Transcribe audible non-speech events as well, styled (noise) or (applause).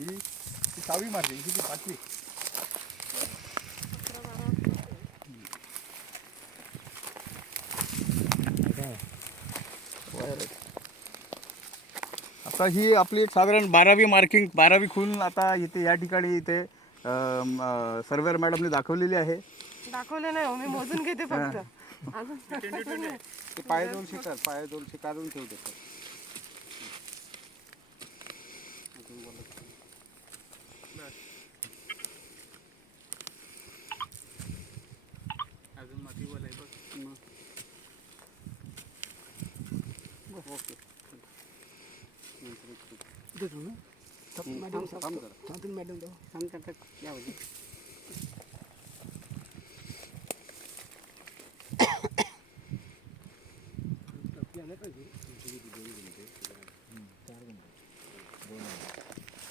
ही ही सहावी मार्किंग ही ती पाचवी. आता ही आपली एक साधारण बारावी मार्किंग बारावी खून आता इथे या ठिकाणी इथे सर्वेअर मॅडमने दाखवलेली आहे. दाखवले नाही हो, मी मोजून घेते फक्त. अजून (laughs) ते पाय दोन शिकार पाय दोन काढून ठेवते. ओके देख्नु न थप मॅडम थप मॅडम जाऊ थांब टक द्या म्हणजे